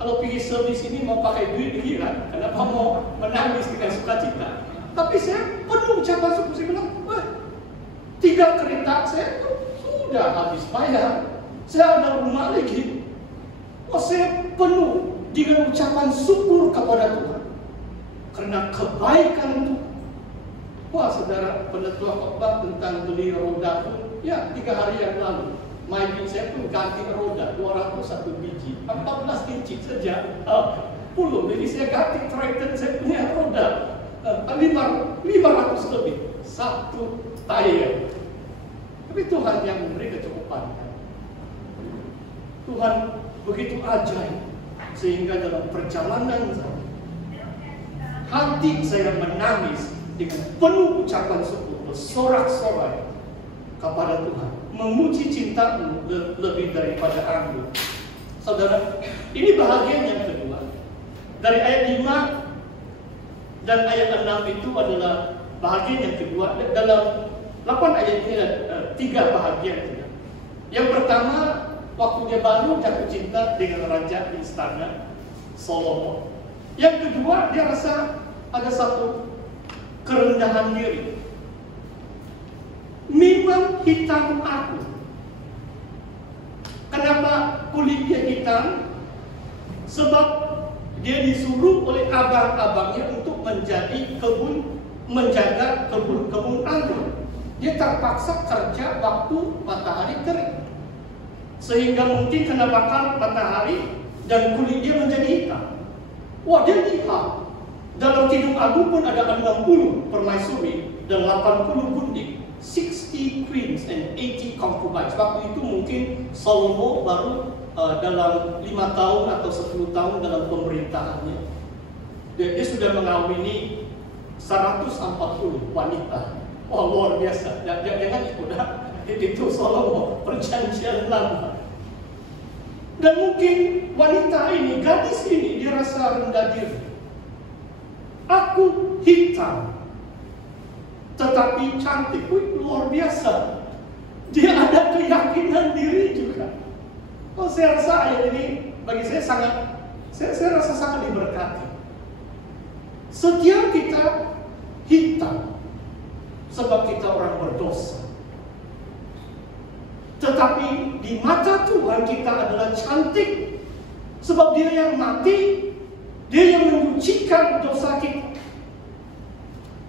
kalau pergi servis ini mau pakai duit pikiran, kenapa mau menangis dengan sukacita? Tapi saya penuh ucapan syukur. Saya bilang, 3 kereta saya sudah habis bayar. Saya ada rumah lagi. Saya penuh dengan ucapan syukur kepada Tuhan karena kebaikan Tuhan. Saudara, penetua khotbah tentang beli roda pun, 3 hari yang lalu, main saya pun ganti roda 201 biji, 14 inci saja, puluh. Jadi saya ganti traktor saya punya roda 500 lebih, 1 tayar. Tapi Tuhan yang memberi kecukupan. Tuhan begitu ajaib sehingga dalam perjalanan saya, hati saya menangis dengan penuh ucapan syukur, bersorak-sorai kepada Tuhan, memuji cintamu lebih daripada anggur. Saudara, ini bahagian yang kedua. Dari ayat 5 dan ayat 6 itu adalah bahagian yang kedua. Dalam 8 ayat ini ada 3 bahagian. Yang pertama, waktu dia baru jatuh cinta dengan raja di istana Salomo. Yang kedua, dia rasa ada satu kerendahan diri. Memang hitam aku. Kenapa kulit dia hitam? Sebab dia disuruh oleh abang-abangnya untuk menjaga kebun anggur. Dia terpaksa kerja waktu matahari terik, sehingga mungkin kena bakar matahari dan kulit dia menjadi hitam. Dia lihat dalam Kidung Agung pun ada 60 permaisuri dan 80 gundik, 60 queens and 80 concubines. Waktu itu mungkin Salomo baru dalam 5 tahun atau 10 tahun dalam pemerintahannya. Dia sudah mengawini 140 wanita. Luar biasa. Jangan itu Salomo, perjanjian lama. Dan mungkin wanita ini, gadis ini, dia rasa rendah diri. Aku hitam, tetapi cantik. Luar biasa. Dia ada keyakinan diri juga. Saya rasa ayat ini bagi saya rasa sangat diberkati. Setiap kita hitam, sebab kita orang berdosa. Tetapi di mata Tuhan kita adalah cantik, sebab Dia yang mati, Dia yang menyucikan dosa kita.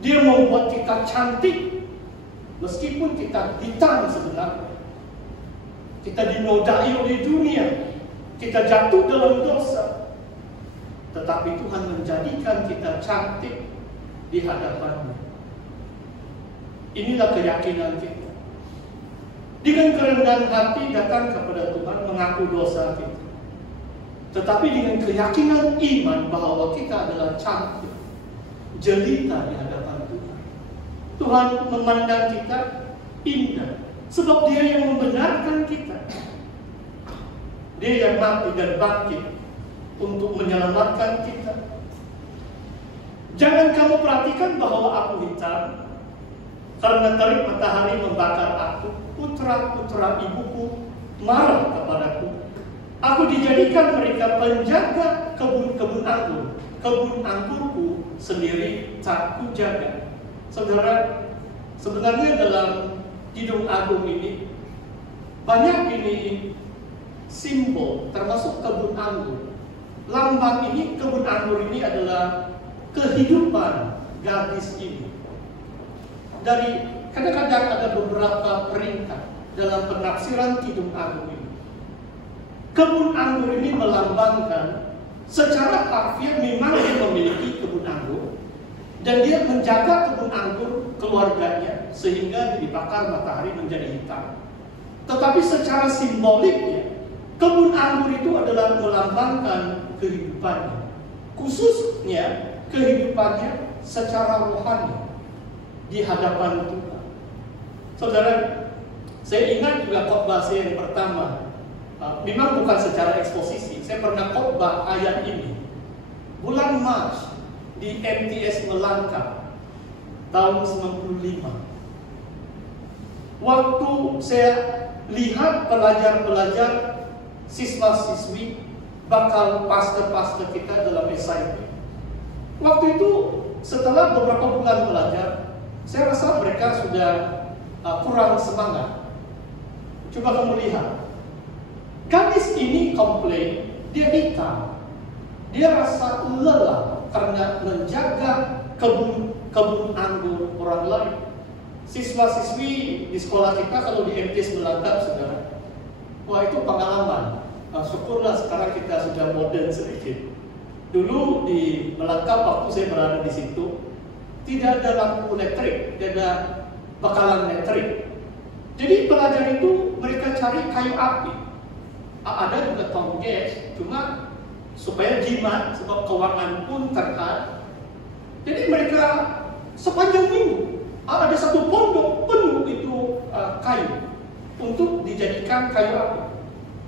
Dia membuat kita cantik, meskipun kita hitam sebenarnya. Kita dinodai oleh dunia, kita jatuh dalam dosa, tetapi Tuhan menjadikan kita cantik di hadapan-Nya. Inilah keyakinan kita. Dengan kerendahan hati datang kepada Tuhan, mengaku dosa kita. Tetapi dengan keyakinan iman bahwa kita adalah cantik, jelita di hadapan Tuhan. Tuhan memandang kita indah, sebab Dia yang membenarkan kita. Dia yang mati dan bangkit untuk menyelamatkan kita. Jangan kamu perhatikan bahwa aku hitam, karena terik matahari membakar aku. Putra-putra ibuku marah kepadaku. Aku dijadikan mereka penjaga kebun-kebun anggur. Kebun anggurku sendiri tak kujaga. Saudara, sebenarnya dalam Kidung Agung ini banyak ini simbol, termasuk kebun anggur. Lambang ini, kebun anggur ini adalah kehidupan gadis ini. Kadang-kadang ada beberapa perintah dalam penafsiran Kidung Agung ini. Kebun anggur ini melambangkan secara harfiah memang dia memiliki kebun anggur dan dia menjaga kebun anggur keluarganya sehingga dibakar matahari menjadi hitam. Tetapi secara simboliknya kebun anggur itu adalah melambangkan kehidupannya, khususnya kehidupannya secara rohani di hadapan Tuhan. Saudara, saya ingat juga khotbah saya yang pertama. Memang bukan secara eksposisi. Saya pernah khotbah ayat ini bulan Maret di MTS Melangkah tahun 95. Waktu saya lihat pelajar-pelajar, siswa-siswi bakal pastor-pastor kita dalam SIP. Waktu itu setelah beberapa bulan belajar, saya rasa mereka sudah kurang semangat. Coba kamu lihat, gadis ini komplain, dia nikah, dia rasa lelah karena menjaga kebun anggur orang lain. Siswa-siswi di sekolah kita kalau di MTs Melangkap, saudara, wah itu pengalaman. Syukurlah sekarang kita sudah modern sedikit. Dulu di Melangkap waktu saya berada di situ, tidak ada lampu elektrik, tidak ada bakalan elektrik. Jadi pelajar itu mereka cari kayu api. Ada juga tong gas, cuma supaya jimat, sebab keuangan pun terhad. Jadi mereka sepanjang minggu ada satu pondok penuh itu kayu untuk dijadikan kayu api.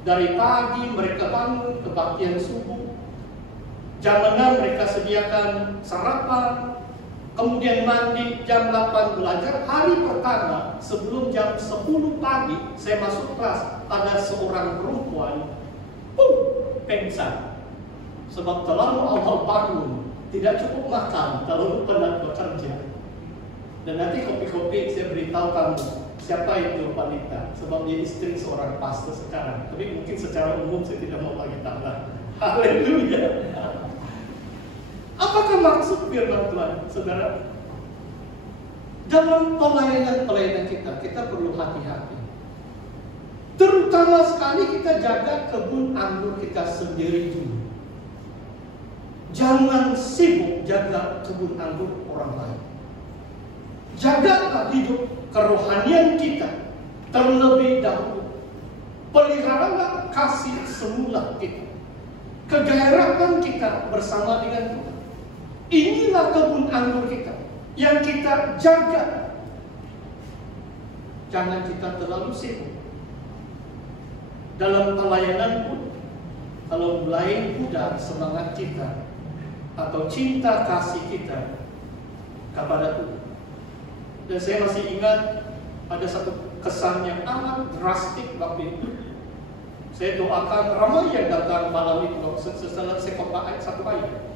Dari pagi mereka bangun kebaktian subuh, jam 6 mereka sediakan sarapan, kemudian mandi, jam 8 belajar. Hari pertama sebelum jam 10 pagi saya masuk kelas, ada seorang perempuan pingsan sebab terlalu awal bangun, tidak cukup makan, terlalu penat bekerja. Dan nanti kopi-kopi saya beritahu kamu siapa itu wanita, sebab dia istri seorang pastor sekarang. Tapi mungkin secara umum saya tidak mau bagi tahu. Haleluya. Apakah maksud firman Tuhan, saudara? Dalam pelayanan kita perlu hati-hati. Terutama sekali kita jaga kebun anggur kita sendiri dulu. Jangan sibuk jaga kebun anggur orang lain. Jagalah hidup kerohanian kita terlebih dahulu. Peliharalah kasih semula kita, kegairahan kita bersama dengan Tuhan. Inilah kebun anggur kita yang kita jaga. Jangan kita terlalu sibuk. Dalam pelayanan pun, kalau mulai pudar semangat kita atau cinta kasih kita kepada Tuhan. Dan saya masih ingat ada satu kesan yang amat drastik waktu itu. Saya doakan ramai yang datang malam itu setelah saya khotbah satu ayat.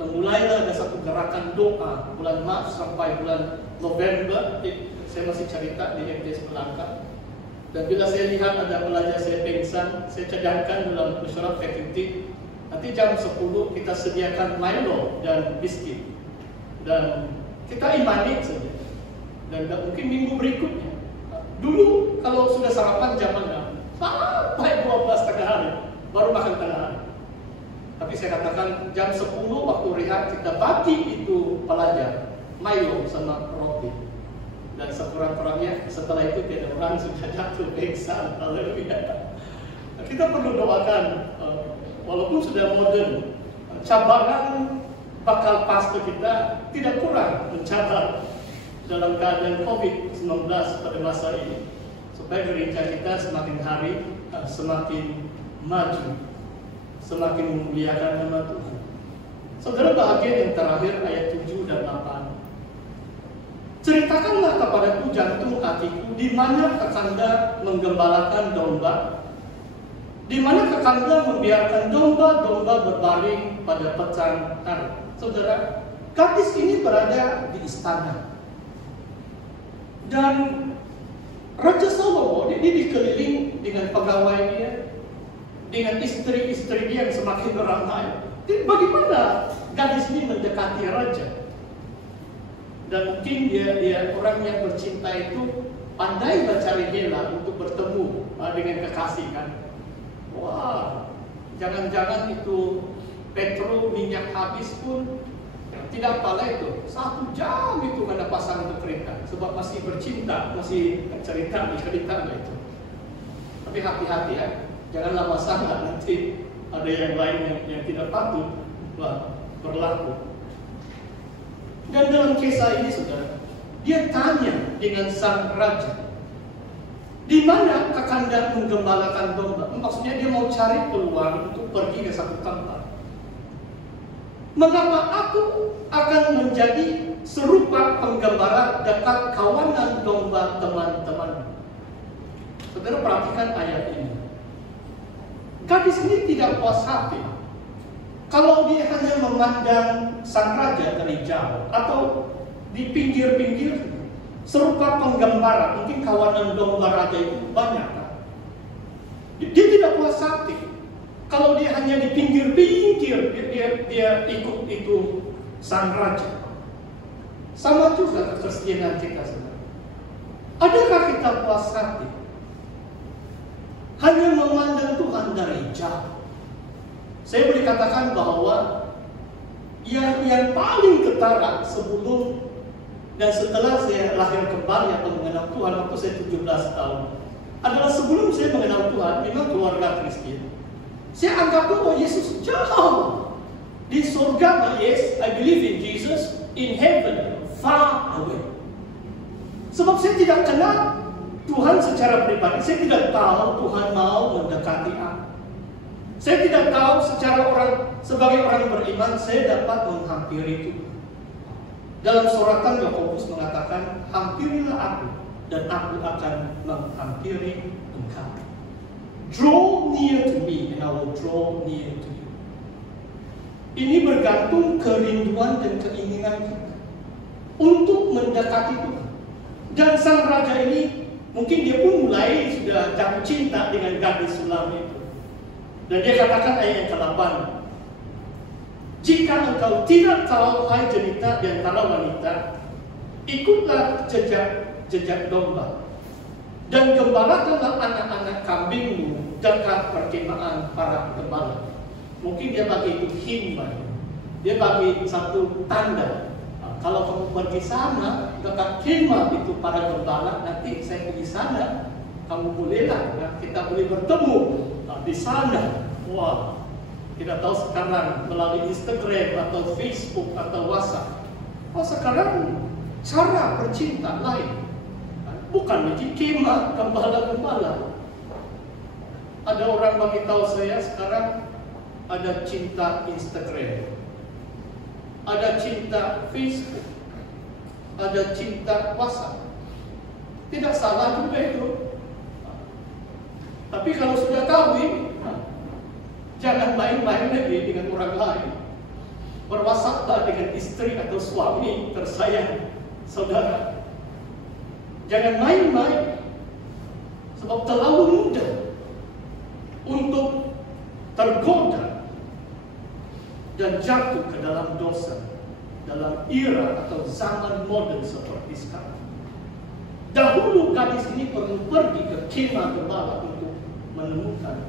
Dan mulailah ada satu gerakan doa bulan Maret sampai bulan November. Saya masih cerita di MTs Melangkap. Dan bila saya lihat ada pelajar saya pingsan, saya cadangkan dalam musyawarah fakulti. Nanti jam 10 kita sediakan Milo dan biskuit. Dan kita imani saja. Dan mungkin minggu berikutnya. Dulu kalau sudah sarapan jam 6 sampai 12 tengah hari baru makan tengah hari. Tapi saya katakan jam 10 waktu rehat kita bagi itu pelajar Milo sama roti. Dan sekurang-kurangnya setelah itu tidak orang sudah jatuh pingsan. Haleluya. Kita perlu doakan walaupun sudah modern, cabaran bakal pastor kita tidak kurang mencabar dalam keadaan COVID-19 pada masa ini, supaya gereja kita semakin hari semakin maju, semakin memuliakan nama Tuhan. Saudara, bahagian yang terakhir ayat 7 dan 8. Ceritakanlah kepadaku jantung hatiku, di mana Kakanda menggembalakan domba, di mana Kakanda membiarkan domba-domba berbaring pada pecahan tanah. Saudara, gadis ini berada di istana. Dan Raja Salomo ini dikelilingi dengan pegawai dia, dengan istri-istri dia yang semakin ramai. Jadi bagaimana gadis ini mendekati raja? Dan mungkin dia orang yang bercinta itu pandai mencari hela untuk bertemu dengan kekasih kan. Wah, jangan-jangan itu petrol minyak habis pun tidak apalah itu. 1 jam itu ada pasang untuk kereta, sebab masih bercinta, masih cerita itu. Tapi hati-hati ya, janganlah masalah nanti ada yang lain yang tidak patut berlaku. Dan dalam kisah ini, saudara, dia tanya dengan sang raja, di mana Kakanda menggembalakan domba? Maksudnya dia mau cari peluang untuk pergi ke satu tempat. Mengapa aku akan menjadi serupa penggembala dekat kawanan domba teman-teman? Saudara, perhatikan ayat ini. Gadis ini tidak puas hati. Kalau dia hanya memandang sang raja dari jauh atau di pinggir-pinggir serupa penggembara, mungkin kawanan domba raja itu banyak kan? Dia tidak puas hati. Kalau dia hanya di pinggir-pinggir, dia ikut sang raja. Sama juga kekristenan kita saudara. Adakah kita puas hati? Hanya memandang Tuhan dari jauh. Saya boleh katakan bahwa yang paling ketara sebelum dan setelah saya lahir kembali atau mengenal Tuhan waktu saya 17 tahun adalah sebelum saya mengenal Tuhan, memang keluarga Kristen. Saya anggap bahwa Yesus jauh di surga. Yes, I believe in Jesus. In heaven, far away. Sebab saya tidak kenal Tuhan secara pribadi. Saya tidak tahu Tuhan mau mendekati aku. Saya tidak tahu sebagai orang beriman saya dapat menghampiri Tuhan. Dalam suratan Yakobus mengatakan, hampirilah aku dan aku akan menghampiri engkau. Draw near to me and I will draw near to you. Ini bergantung kerinduan dan keinginan kita untuk mendekati Tuhan. Dan sang raja ini mungkin dia pun mulai sudah jatuh cinta dengan gadis sulam itu. Dan dia katakan ayat yang ke-8, jika engkau tidak tahu hai jelita di antara wanita, ikutlah jejak domba dan gembalakanlah anak-anak kambingmu dekat perkemahan para gembala. Mungkin dia bagi itu himba, dia bagi satu tanda. Kalau kamu pergi sana dekat kemah itu para gembala, nanti saya pergi sana, kamu bolehlah kita boleh bertemu di sana. Wah, tidak tahu sekarang melalui Instagram atau Facebook atau WhatsApp. Oh, sekarang cara bercinta lain. Bukan di kemah gembala-gembala. Ada orang bagi tahu saya sekarang ada cinta Instagram, ada cinta Facebook, ada cinta WhatsApp. Tidak salah juga itu. Tapi kalau sudah kawin, jangan main-main lagi dengan orang lain. Berwasaplah dengan istri atau suami tersayang saudara. Jangan main-main, sebab terlalu mudah untuk tergoda dan jatuh ke dalam dosa dalam era atau zaman modern seperti sekarang. Dahulu gadis ini perlu pergi ke kemah gembala untuk menemukan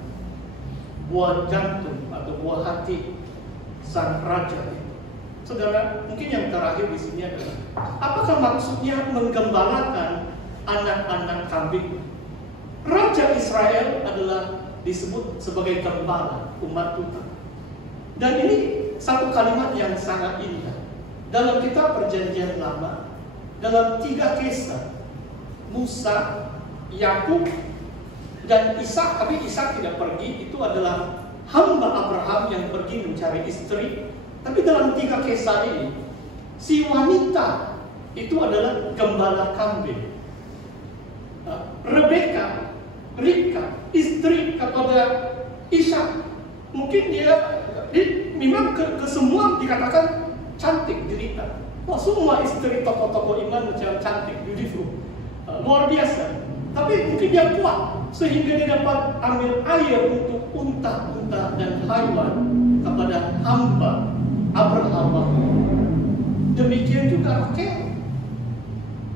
buah jantung atau buah hati sang raja itu. Saudara, mungkin yang terakhir di sini adalah apakah maksudnya menggembalakan anak-anak kambing? Raja Israel adalah disebut sebagai gembala umat Tuhan. Dan ini satu kalimat yang sangat indah. Dalam kitab Perjanjian Lama, dalam 3 kisah, Musa, Yakub, dan Ishak, tapi Ishak tidak pergi, itu adalah hamba Abraham yang pergi mencari istri. Tapi dalam 3 kisah ini, si wanita itu adalah gembala kambing. Rebeka, Ribka, istri kepada Ishak. Mungkin dia memang ke semua dikatakan cantik, jelita. Wah, semua istri tokoh-tokoh iman macam cantik, beautiful, luar biasa. Tapi mungkin dia kuat sehingga dia dapat ambil air untuk unta-unta dan haiwan kepada hamba Abraham. Demikian juga Rakel.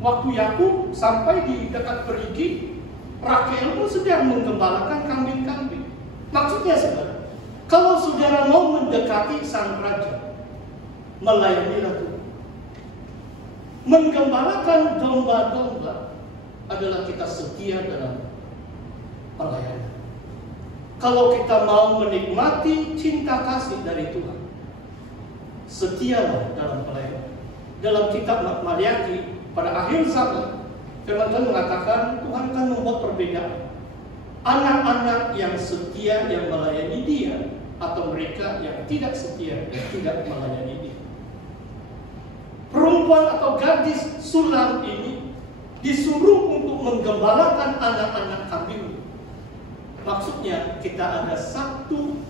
Waktu Yakub sampai di dekat perigi, Rakel pun sedang menggembalakan kambing-kambing. Maksudnya saudara, kalau saudara mau mendekati sang raja, melayanilah Tuhan. Menggembalakan domba-domba adalah kita setia dalam pelayanan. Kalau kita mau menikmati cinta kasih dari Tuhan, setialah dalam pelayanan. Dalam kitab Maliaki, pada akhir zaman, firman Tuhan mengatakan Tuhan akan membuat perbedaan. Anak-anak yang setia yang melayani Dia, atau mereka yang tidak setia yang tidak melayani Dia. Perempuan atau gadis sulam ini disuruh untuk menggembalakan anak-anak kambing. Maksudnya kita ada satu